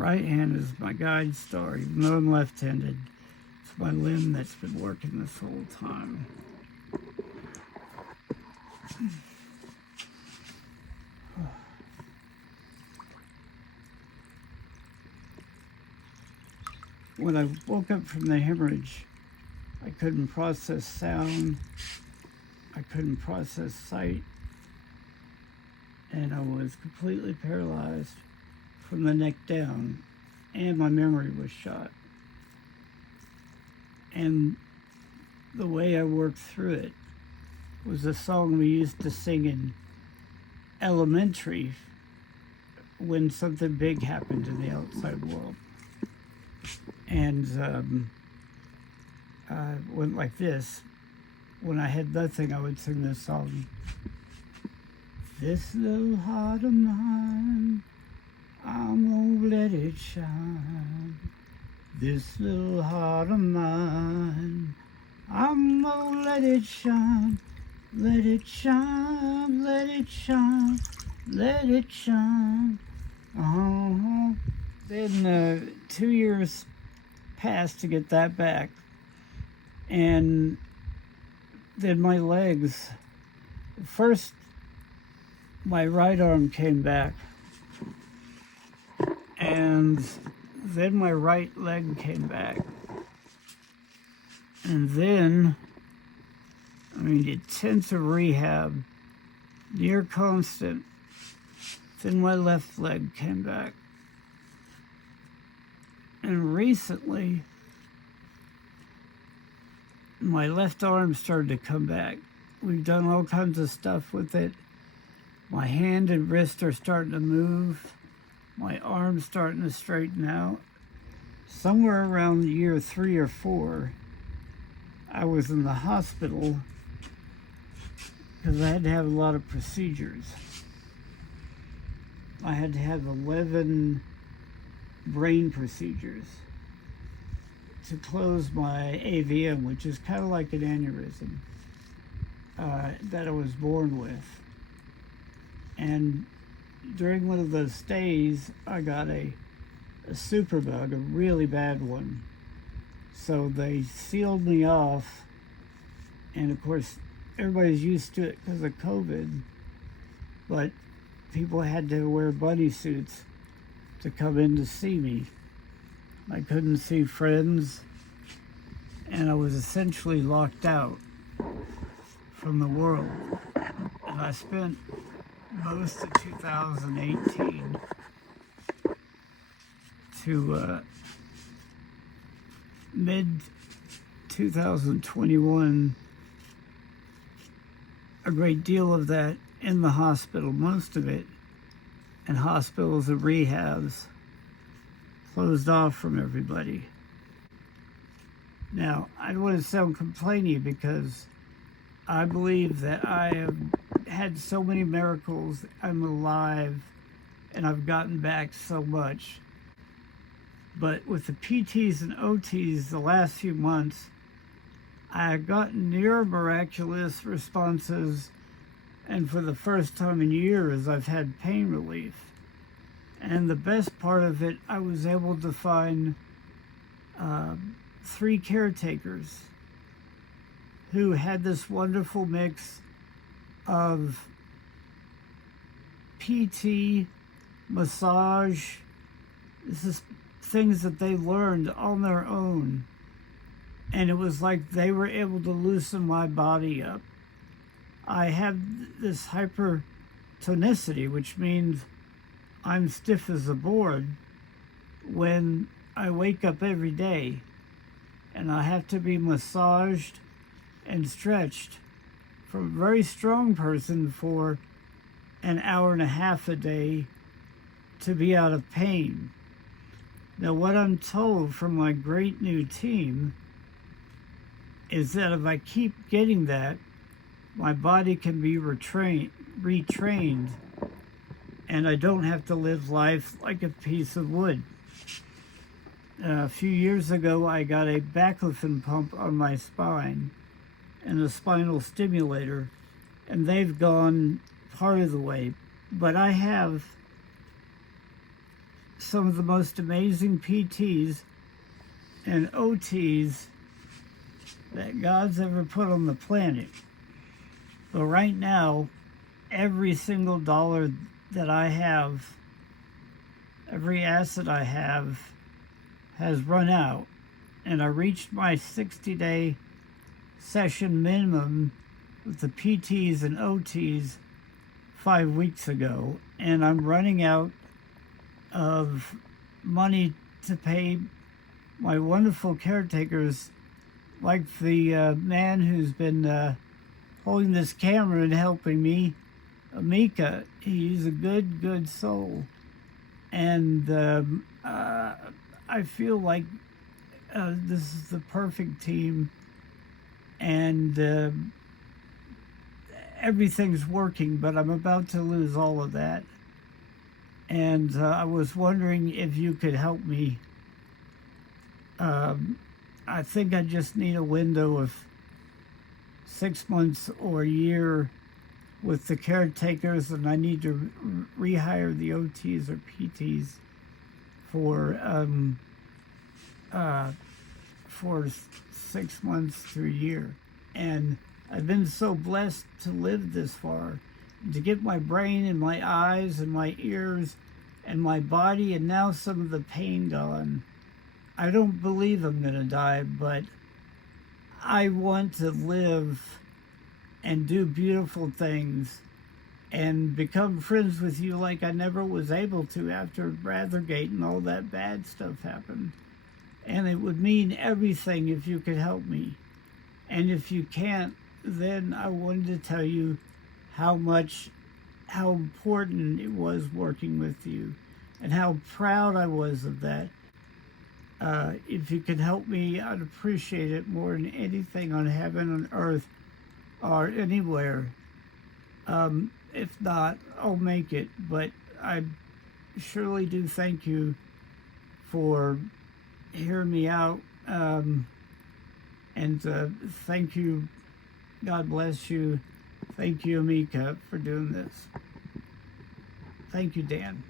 right hand is my guide star, even though I'm left-handed. It's my limb that's been working this whole time. When I woke up from the hemorrhage, I couldn't process sound, I couldn't process sight, and I was completely paralyzed from the neck down, and my memory was shot. And the way I worked through it was a song we used to sing in elementary when something big happened in the outside world. And went like this. When I had nothing, I would sing this song. This little heart of mine, I'm gonna let it shine. This little heart of mine, I'm gonna let it shine. Let it shine, let it shine, let it shine. Then 2 years passed to get that back. And then my legs, first my right arm came back, and then my right leg came back. And then, intensive rehab, near constant, then my left leg came back. And recently, my left arm started to come back. We've done all kinds of stuff with it. My hand and wrist are starting to move. My arm's starting to straighten out. Somewhere around year 3 or 4, I was in the hospital because I had to have a lot of procedures. I had to have 11 brain procedures to close my AVM, which is kind of like an aneurysm that I was born with. And during one of those stays, I got a superbug, a really bad one. So they sealed me off, and of course, everybody's used to it because of COVID, but people had to wear bunny suits to come in to see me. I couldn't see friends, and I was essentially locked out from the world. And I spent most of 2018 to mid-2021, a great deal of that in the hospital, most of it in hospitals and rehabs, closed off from everybody. Now, I don't want to sound complaining because I believe that I have had so many miracles, I'm alive, and I've gotten back so much. But with the PTs and OTs the last few months, I have gotten near miraculous responses, and for the first time in years, I've had pain relief. And the best part of it, I was able to find 3 caretakers who had this wonderful mix of PT, massage. This is things that they learned on their own. And it was like they were able to loosen my body up. I have this hypertonicity, which means I'm stiff as a board when I wake up every day, and I have to be massaged and stretched from a very strong person for an hour and a half a day to be out of pain. Now, what I'm told from my great new team is that if I keep getting that, my body can be retrained, and I don't have to live life like a piece of wood. A few years ago, I got a baclofen pump on my spine and a spinal stimulator, and they've gone part of the way. But I have some of the most amazing PTs and OTs that God's ever put on the planet. But right now, every single dollar that I have, every asset I have, has run out. And I reached my 60-day session minimum with the PTs and OTs 5 weeks ago. And I'm running out of money to pay my wonderful caretakers, like the man who's been holding this camera and helping me, Amika. He's a good soul. And I feel like this is the perfect team, and everything's working, but I'm about to lose all of that. And I was wondering if you could help me. I think I just need a window of 6 months or a year with the caretakers, and I need to rehire the OTs or PTs for 6 months to a year. And I've been so blessed to live this far, to get my brain and my eyes and my ears and my body and now some of the pain gone. I don't believe I'm going to die, but I want to live and do beautiful things and become friends with you like I never was able to after Brathergate and all that bad stuff happened. And it would mean everything if you could help me. And if you can't, then I wanted to tell you how important it was working with you and how proud I was of that. If you could help me, I'd appreciate it more than anything on heaven, on earth, or anywhere. If not, I'll make it. But I surely do thank you for hearing me out. And thank you. God bless you. Thank you, Amika, for doing this. Thank you, Dan.